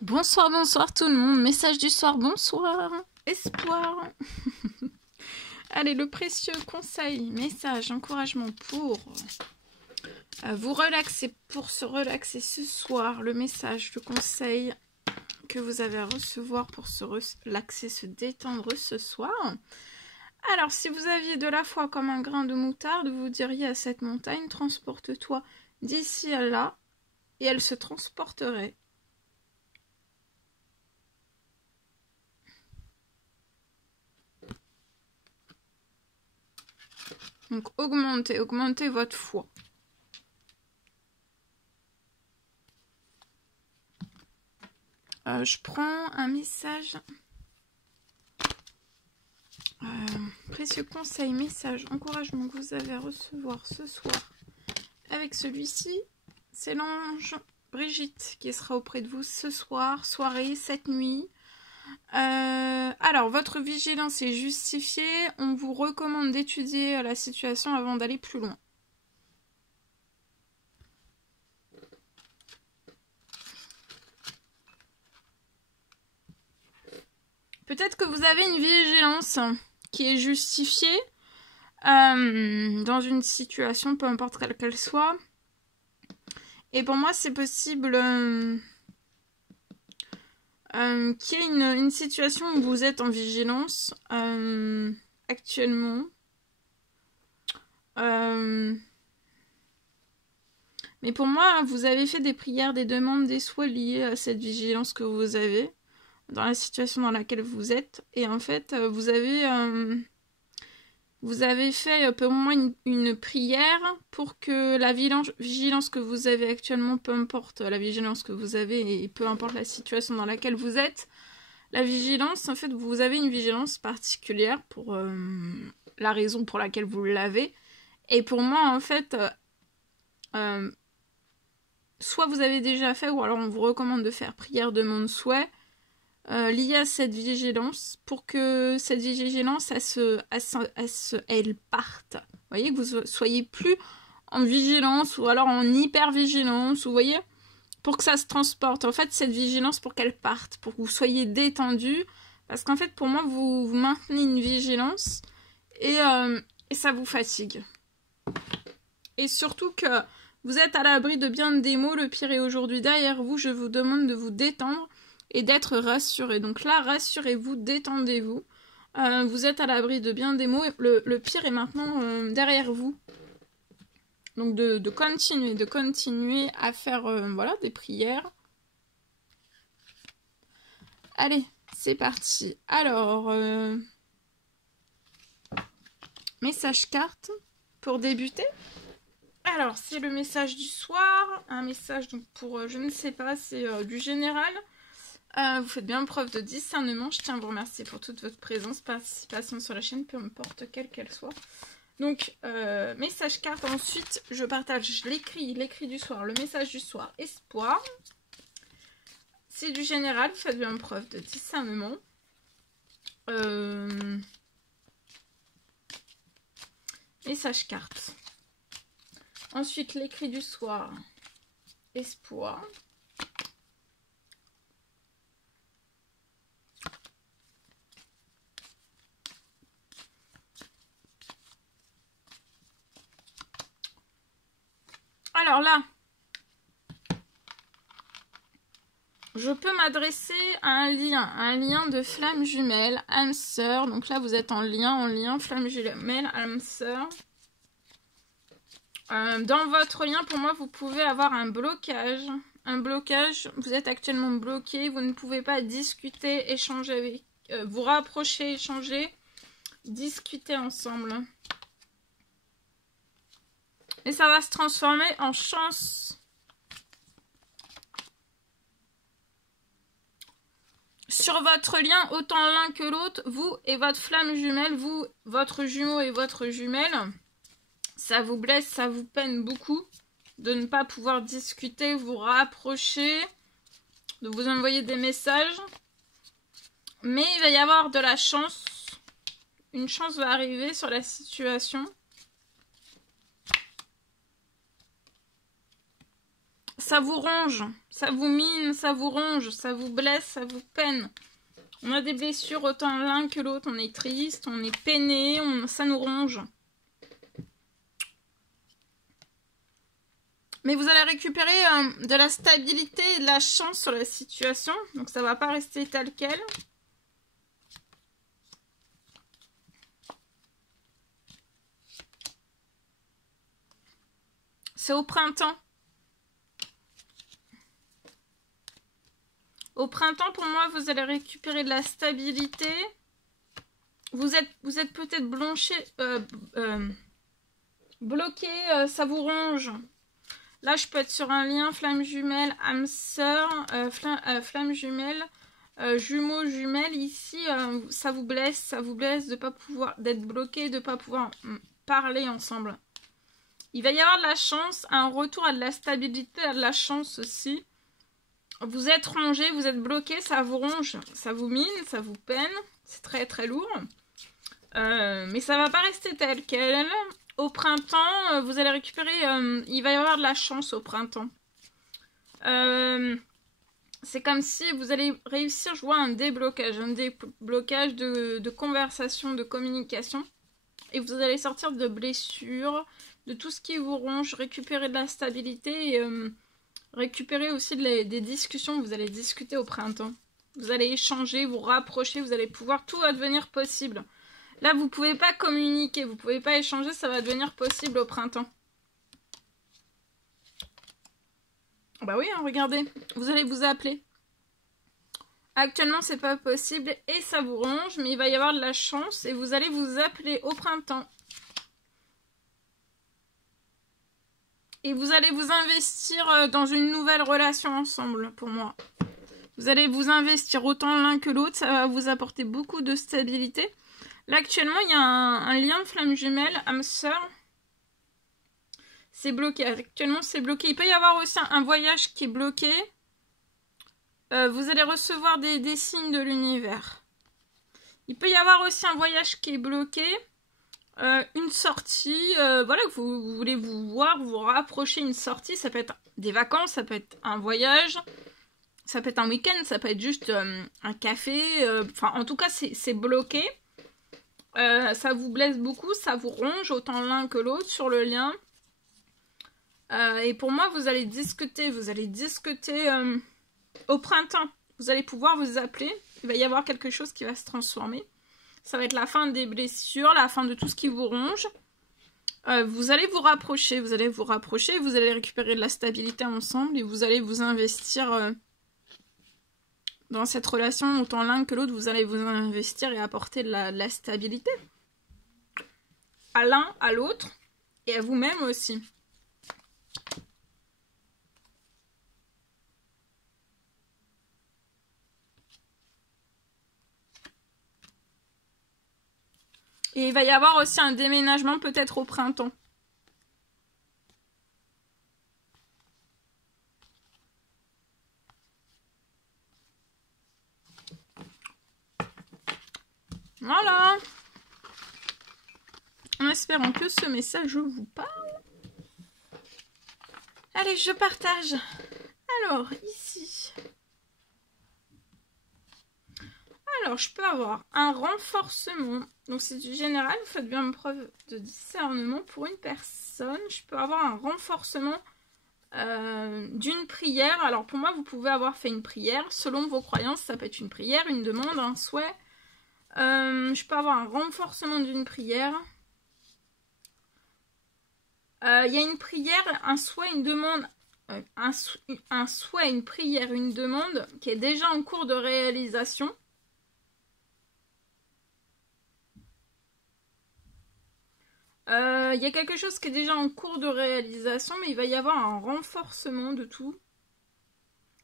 Bonsoir, bonsoir tout le monde. Message du soir, bonsoir. Espoir. Allez, le précieux conseil, message, encouragement pour vous relaxer, pour se relaxer ce soir. Le message, le conseil que vous avez à recevoir pour se relaxer, se détendre ce soir. Alors, si vous aviez de la foi comme un grain de moutarde, vous diriez à cette montagne, transporte-toi d'ici à là, et elle se transporterait. Donc, augmentez votre foi. Je prends un message. Précieux conseil, message, encouragement que vous avez à recevoir ce soir. Avec celui-ci, c'est l'ange Brigitte qui sera auprès de vous ce soir, soirée, cette nuit. Alors, votre vigilance est justifiée. On vous recommande d'étudier la situation avant d'aller plus loin. Peut-être que vous avez une vigilance qui est justifiée dans une situation, peu importe quelle qu'elle soit. Et pour moi, c'est possible qu'il y ait une situation où vous êtes en vigilance actuellement. Mais pour moi, vous avez fait des prières, des demandes, des souhaits liés à cette vigilance que vous avez dans la situation dans laquelle vous êtes. Et en fait, vous avez fait pour moi une prière pour que la vigilance que vous avez actuellement, peu importe la vigilance que vous avez et peu importe la situation dans laquelle vous êtes, la vigilance, en fait, vous avez une vigilance particulière pour la raison pour laquelle vous l'avez. Et pour moi, en fait, soit vous avez déjà fait, ou alors on vous recommande de faire prière, demande, souhait, liée à cette vigilance, pour que cette vigilance, elle parte. Vous voyez, que vous soyez plus en vigilance, ou alors en hyper-vigilance, vous voyez, pour que ça se transporte. En fait, cette vigilance, pour qu'elle parte, pour que vous soyez détendu, parce qu'en fait, pour moi, vous maintenez une vigilance, et ça vous fatigue. Et surtout que vous êtes à l'abri de bien des maux, le pire est aujourd'hui derrière vous, je vous demande de vous détendre, et d'être rassuré. Donc là, rassurez-vous, détendez-vous. Vous êtes à l'abri de bien des maux. Le pire est maintenant derrière vous. Donc de continuer à faire voilà, des prières. Allez, c'est parti. Alors, message carte pour débuter. Alors, c'est le message du soir. Un message donc pour, je ne sais pas, c'est du général. Vous faites bien preuve de discernement. Je tiens à vous remercier pour toute votre présence, participation sur la chaîne, peu importe quelle qu'elle soit. Donc, message carte. Ensuite, je partage l'écrit du soir, le message du soir, espoir. C'est du général, vous faites bien preuve de discernement. Message carte. Ensuite, l'écrit du soir, espoir. Alors là, je peux m'adresser à un lien de flamme jumelle, âme sœur. Donc là, vous êtes en lien, flamme jumelle, âme sœur. Dans votre lien, pour moi, vous pouvez avoir un blocage. Vous êtes actuellement bloqué, vous ne pouvez pas discuter, échanger avec, vous rapprocher, échanger, discuter ensemble. Et ça va se transformer en chance. Sur votre lien, autant l'un que l'autre, vous et votre flamme jumelle, vous, votre jumeau et votre jumelle, ça vous blesse, ça vous peine beaucoup de ne pas pouvoir discuter, vous rapprocher, de vous envoyer des messages. Mais il va y avoir de la chance. Une chance va arriver sur la situation. Ça vous ronge. Ça vous mine, ça vous ronge, ça vous blesse, ça vous peine. On a des blessures autant l'un que l'autre. On est triste, on est peiné, ça nous ronge. Mais vous allez récupérer de la stabilité et de la chance sur la situation. Donc ça ne va pas rester tel quel. C'est au printemps. Au printemps, pour moi, vous allez récupérer de la stabilité. Vous êtes peut-être bloqué, ça vous ronge. Là, je peux être sur un lien flamme jumelle, âme sœur, flamme jumelle, jumeaux, jumelles. Ici, ça vous blesse de pas pouvoir, d'être bloqué, de pas pouvoir parler ensemble. Il va y avoir de la chance, un retour à de la stabilité, à de la chance aussi. Vous êtes rongé, vous êtes bloqué, ça vous ronge, ça vous mine, ça vous peine. C'est très très lourd. Mais ça va pas rester tel quel. Au printemps, vous allez récupérer... il va y avoir de la chance au printemps. C'est comme si vous allez réussir, je vois, un déblocage de conversation, de communication. Et vous allez sortir de blessures, de tout ce qui vous ronge, récupérer de la stabilité et récupérer aussi des discussions. Vous allez discuter au printemps. Vous allez échanger, vous rapprocher, vous allez pouvoir... Tout va devenir possible. Là, vous ne pouvez pas communiquer, vous ne pouvez pas échanger, ça va devenir possible au printemps. Bah oui, hein, regardez, vous allez vous appeler. Actuellement, c'est pas possible et ça vous ronge, mais il va y avoir de la chance et vous allez vous appeler au printemps. Et vous allez vous investir dans une nouvelle relation ensemble, pour moi. Vous allez vous investir autant l'un que l'autre, ça va vous apporter beaucoup de stabilité. Là, actuellement, il y a un lien flamme jumelle, âme sœur. C'est bloqué. Actuellement, c'est bloqué. Il peut y avoir aussi un voyage qui est bloqué. Vous allez recevoir des signes de l'univers. Il peut y avoir aussi un voyage qui est bloqué. Une sortie. Voilà, que vous voulez vous voir, vous rapprocher une sortie. Ça peut être des vacances, ça peut être un voyage. Ça peut être un week-end, ça peut être juste un café. Enfin, en tout cas, c'est bloqué. Ça vous blesse beaucoup, ça vous ronge autant l'un que l'autre sur le lien. Et pour moi, vous allez discuter au printemps. Vous allez pouvoir vous appeler. Il va y avoir quelque chose qui va se transformer. Ça va être la fin des blessures, la fin de tout ce qui vous ronge. Vous allez vous rapprocher, vous allez récupérer de la stabilité ensemble et vous allez vous investir dans cette relation, autant l'un que l'autre, vous allez vous investir et apporter de la stabilité. À l'un, à l'autre, et à vous-même aussi. Et il va y avoir aussi un déménagement peut-être au printemps. Voilà. En espérant que ce message vous parle. Allez, je partage. Alors, ici. Alors, je peux avoir un renforcement. Donc, c'est du général. Vous faites bien preuve de discernement pour une personne. Je peux avoir un renforcement d'une prière. Alors, pour moi, vous pouvez avoir fait une prière. Selon vos croyances, ça peut être une prière, une demande, un souhait. Je peux avoir un renforcement d'une prière. Il y a une prière, un souhait, une demande, un souhait, une prière, une demande qui est déjà en cours de réalisation. Il y a quelque chose qui est déjà en cours de réalisation, mais il va y avoir un renforcement de tout.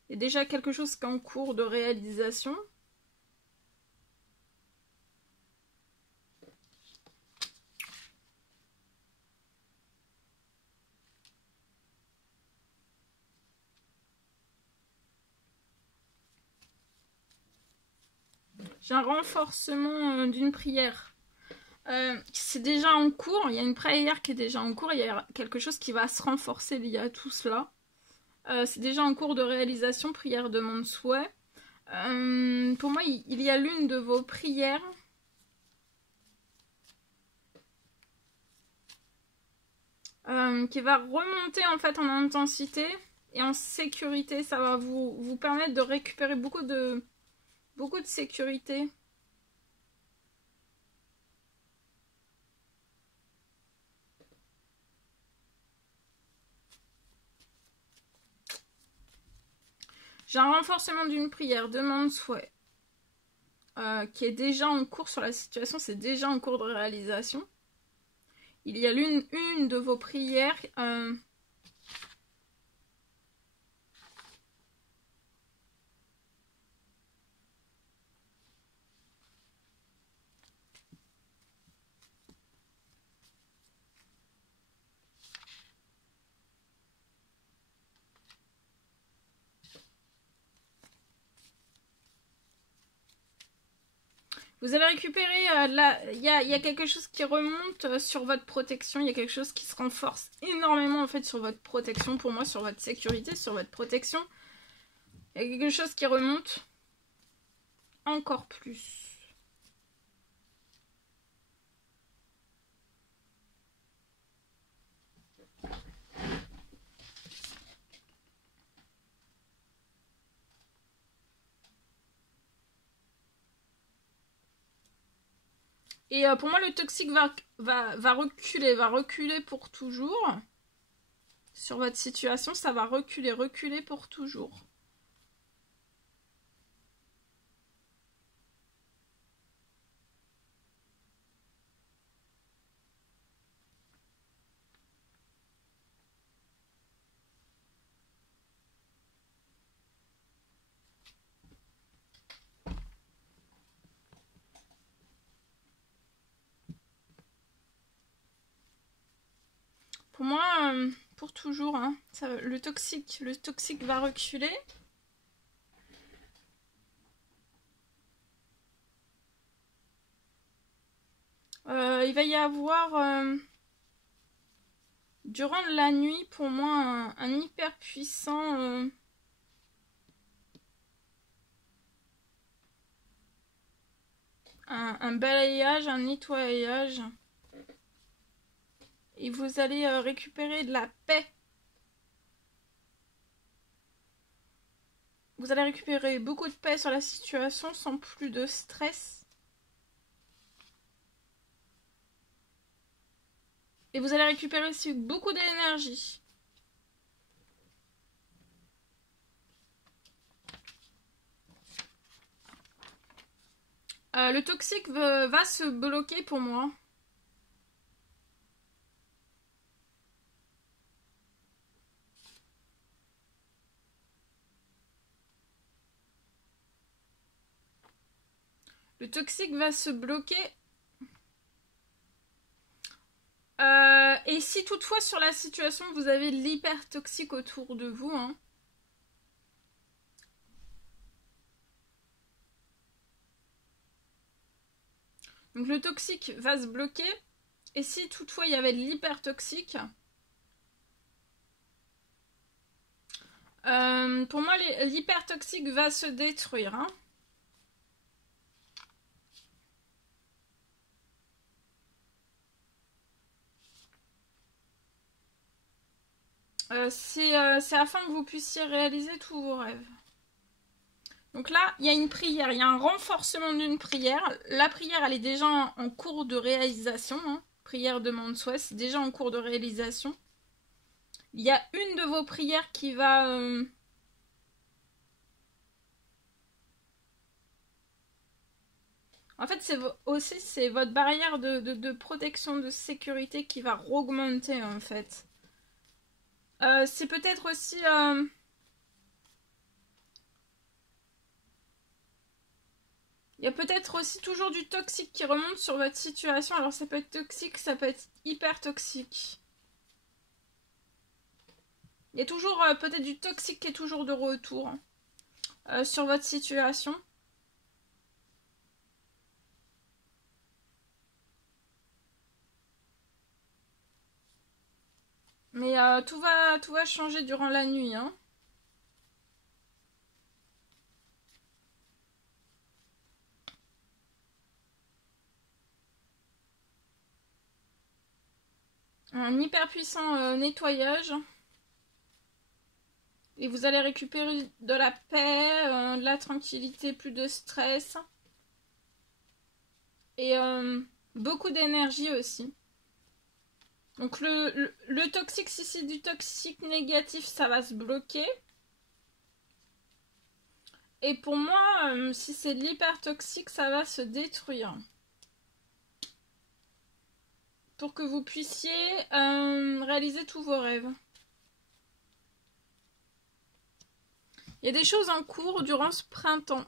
Il y a déjà quelque chose qui est en cours de réalisation. J'ai un renforcement d'une prière. C'est déjà en cours. Il y a une prière qui est déjà en cours. Il y a quelque chose qui va se renforcer lié à tout cela. C'est déjà en cours de réalisation, prière, demande, souhait. Pour moi, il y a l'une de vos prières qui va remonter en fait en intensité et en sécurité. Ça va vous permettre de récupérer beaucoup de sécurité. J'ai un renforcement d'une prière, demande, souhait, qui est déjà en cours sur la situation, c'est déjà en cours de réalisation. Il y a une de vos prières vous allez récupérer, là, il y a quelque chose qui remonte sur votre protection, il y a quelque chose qui se renforce énormément en fait sur votre protection, pour moi, sur votre sécurité, sur votre protection. Il y a quelque chose qui remonte encore plus. Et pour moi, le toxique va reculer pour toujours. Sur votre situation, ça va reculer pour toujours. Pour moi, pour toujours, hein, le toxique va reculer. Il va y avoir, durant la nuit, pour moi, un hyper puissant... un balayage, un nettoyage. Et vous allez récupérer de la paix. Vous allez récupérer beaucoup de paix sur la situation sans plus de stress. Et vous allez récupérer aussi beaucoup d'énergie. Le toxique va se bloquer pour moi. Le toxique va se bloquer. Et si toutefois sur la situation vous avez l'hyper toxique autour de vous, hein, donc le toxique va se bloquer. Et si toutefois il y avait de l'hyper toxique, pour moi l'hyper toxique va se détruire, hein. C'est afin que vous puissiez réaliser tous vos rêves. Donc là, il y a une prière, il y a un renforcement d'une prière. La prière, elle est déjà en cours de réalisation, hein. Prière, demande, souhait, c'est déjà en cours de réalisation. Il y a une de vos prières qui va... En fait, c'est votre barrière de protection, de sécurité qui va augmenter, en fait. C'est peut-être aussi... Il y a peut-être aussi toujours du toxique qui remonte sur votre situation. Alors ça peut être toxique, ça peut être hyper toxique. Il y a toujours peut-être du toxique qui est toujours de retour sur votre situation. Mais tout va changer durant la nuit, hein. un hyper puissant nettoyage. Et vous allez récupérer de la paix, de la tranquillité, plus de stress. Et beaucoup d'énergie aussi. Donc le toxique, si c'est du toxique négatif, ça va se bloquer. Et pour moi, si c'est de l'hyper toxique, ça va se détruire. Pour que vous puissiez réaliser tous vos rêves. Il y a des choses en cours durant ce printemps.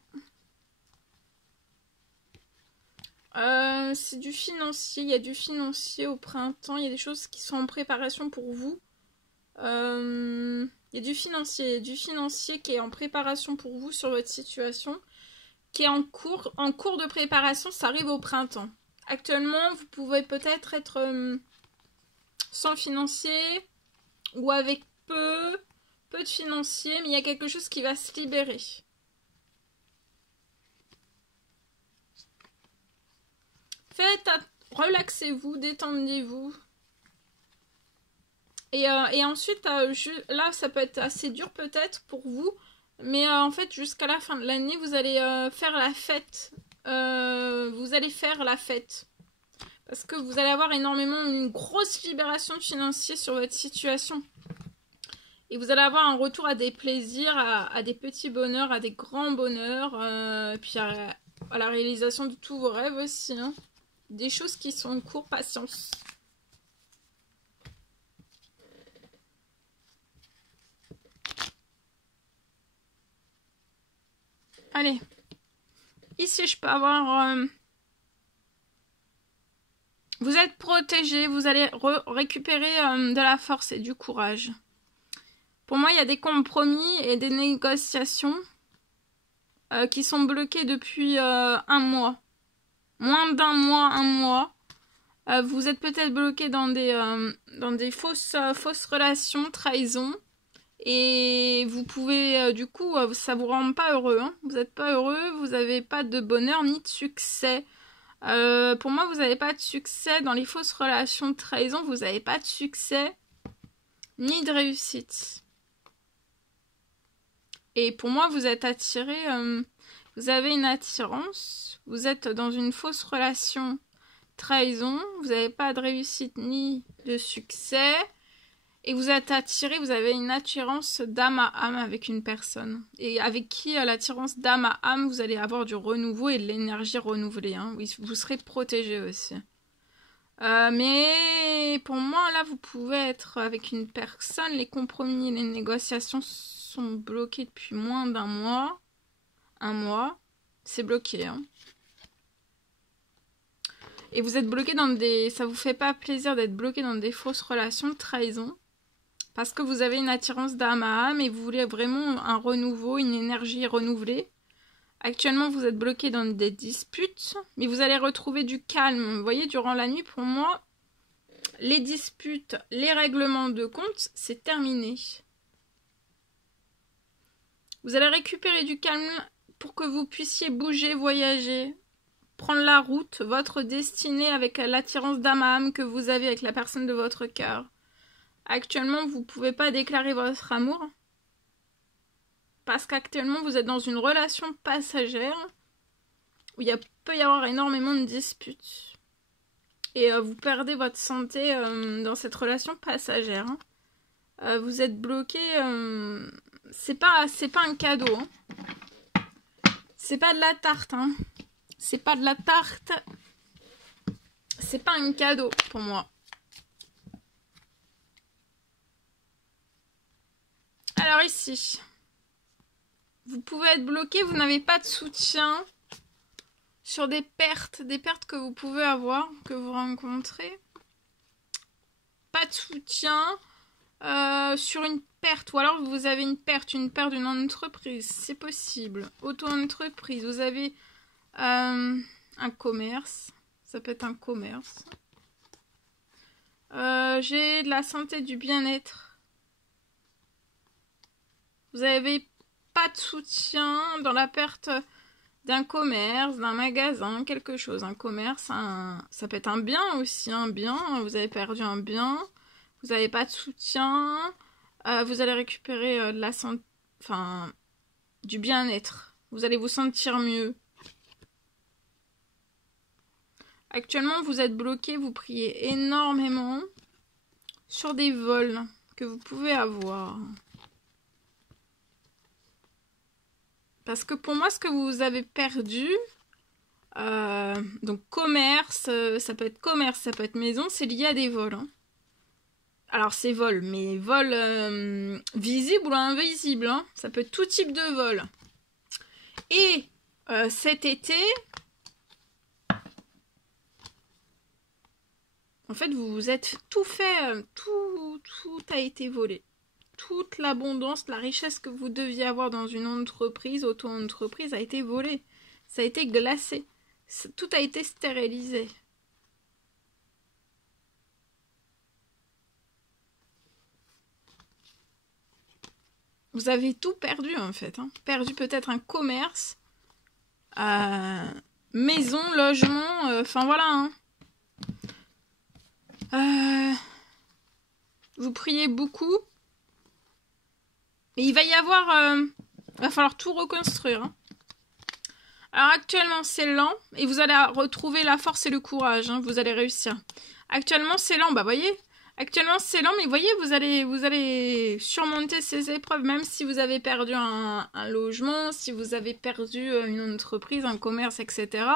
C'est du financier. Il y a du financier au printemps. Il y a des choses qui sont en préparation pour vous. Il y a du financier qui est en préparation pour vous sur votre situation. Qui est en cours de préparation. Ça arrive au printemps. Actuellement, vous pouvez peut-être être sans financier ou avec peu de financier, mais il y a quelque chose qui va se libérer. Relaxez-vous, détendez-vous. Et ensuite, là, ça peut être assez dur peut-être pour vous, mais en fait, jusqu'à la fin de l'année, vous allez faire la fête. Vous allez faire la fête. Parce que vous allez avoir une grosse libération financière sur votre situation. Et vous allez avoir un retour à des plaisirs, à des petits bonheurs, à des grands bonheurs. Et puis à la réalisation de tous vos rêves aussi. Hein. Des choses qui sont en cours, patience. Allez. Ici, je peux avoir... Vous êtes protégé, vous allez récupérer de la force et du courage. Pour moi, il y a des compromis et des négociations qui sont bloquées depuis un mois. Moins d'un mois, un mois. Vous êtes peut-être bloqué dans des fausses relations, trahisons. Et vous pouvez, du coup, ça vous rend pas heureux. Hein. Vous n'êtes pas heureux, vous n'avez pas de bonheur ni de succès. Pour moi, vous n'avez pas de succès dans les fausses relations de trahison. Vous n'avez pas de succès ni de réussite. Et pour moi, vous êtes attiré, vous avez une attirance, vous êtes dans une fausse relation trahison, vous n'avez pas de réussite ni de succès, et vous êtes attiré, vous avez une attirance d'âme à âme avec une personne. Et avec qui, l'attirance d'âme à âme, vous allez avoir du renouveau et de l'énergie renouvelée. Hein. Oui, vous serez protégé aussi. Mais pour moi, là, vous pouvez être avec une personne, les compromis et les négociations sont bloqués depuis moins d'un mois. Un mois, c'est bloqué. Hein. Et vous êtes bloqué dans des... Ça vous fait pas plaisir d'être bloqué dans des fausses relations de trahison. Parce que vous avez une attirance d'âme à âme et vous voulez vraiment un renouveau, une énergie renouvelée. Actuellement, vous êtes bloqué dans des disputes, mais vous allez retrouver du calme. Vous voyez, durant la nuit, pour moi, les disputes, les règlements de compte, c'est terminé. Vous allez récupérer du calme pour que vous puissiez bouger, voyager, prendre la route, votre destinée avec l'attirance d'âme à âme que vous avez avec la personne de votre cœur. Actuellement, vous ne pouvez pas déclarer votre amour parce qu'actuellement, vous êtes dans une relation passagère où il peut y avoir énormément de disputes. Et vous perdez votre santé dans cette relation passagère. Hein. Vous êtes bloqué... c'est pas un cadeau. Hein. C'est pas de la tarte. Hein. C'est pas de la tarte. C'est pas un cadeau pour moi. Alors ici, vous pouvez être bloqué, vous n'avez pas de soutien sur des pertes que vous pouvez avoir, que vous rencontrez. Pas de soutien sur une perte, ou alors vous avez une perte d'une entreprise, c'est possible. Auto-entreprise, vous avez un commerce, ça peut être un commerce. J'ai de la santé, du bien-être. Vous n'avez pas de soutien dans la perte d'un commerce, d'un magasin, quelque chose. Un commerce, ça peut être un bien aussi, un bien. Vous avez perdu un bien. Vous n'avez pas de soutien. Vous allez récupérer de la santé, enfin, du bien-être. Vous allez vous sentir mieux. Actuellement, vous êtes bloqué, vous priez énormément sur des vols que vous pouvez avoir. Parce que pour moi, ce que vous avez perdu, donc commerce, ça peut être maison, c'est lié à des vols. Hein. Alors c'est vol, mais vol visible ou invisible. Hein. Ça peut être tout type de vol. Et cet été, en fait, vous vous êtes tout fait, tout a été volé. Toute l'abondance, la richesse que vous deviez avoir dans une entreprise, auto-entreprise, a été volée. Ça a été glacé. Tout a été stérilisé. Vous avez tout perdu en fait. Hein. Perdu peut-être un commerce, maison, logement, enfin voilà. Hein. Vous priez beaucoup. Mais il va y avoir... va falloir tout reconstruire. Hein. Alors actuellement c'est lent. Et vous allez retrouver la force et le courage. Hein, vous allez réussir. Actuellement c'est lent. Bah voyez. Actuellement c'est lent. Mais voyez vous allez surmonter ces épreuves. Même si vous avez perdu un logement. Si vous avez perdu une entreprise, un commerce, etc.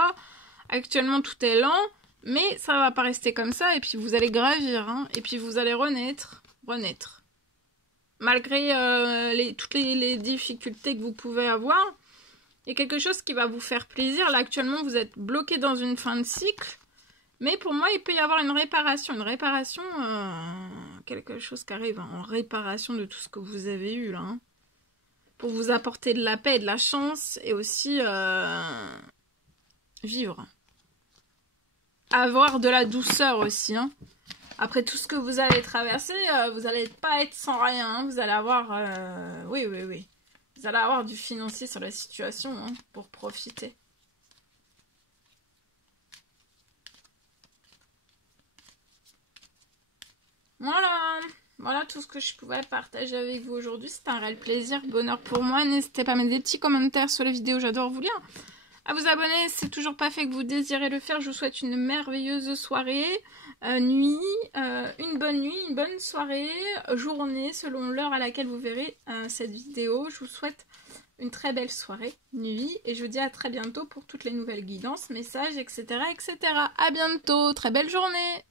Actuellement tout est lent. Mais ça va pas rester comme ça. Et puis vous allez gravir. Hein, et puis vous allez renaître. Malgré toutes les difficultés que vous pouvez avoir, il y a quelque chose qui va vous faire plaisir. Là, actuellement, vous êtes bloqué dans une fin de cycle. Mais pour moi, il peut y avoir une réparation. Quelque chose qui arrive en réparation de tout ce que vous avez eu, là. Hein, pour vous apporter de la paix et de la chance. Et aussi vivre. Avoir de la douceur aussi, hein. Après tout ce que vous allez traverser, vous n'allez pas être sans rien. Hein. Vous allez avoir... oui. Vous allez avoir du financier sur la situation hein, pour profiter. Voilà tout ce que je pouvais partager avec vous aujourd'hui. C'était un réel plaisir, bonheur pour moi. N'hésitez pas à mettre des petits commentaires sur les vidéos, j'adore vous lire. À vous abonner, c'est toujours pas fait que vous désirez le faire. Je vous souhaite une merveilleuse soirée, nuit, une bonne nuit, une bonne soirée, journée, selon l'heure à laquelle vous verrez cette vidéo. Je vous souhaite une très belle soirée, nuit, et je vous dis à très bientôt pour toutes les nouvelles guidances, messages, etc. etc. À bientôt, très belle journée!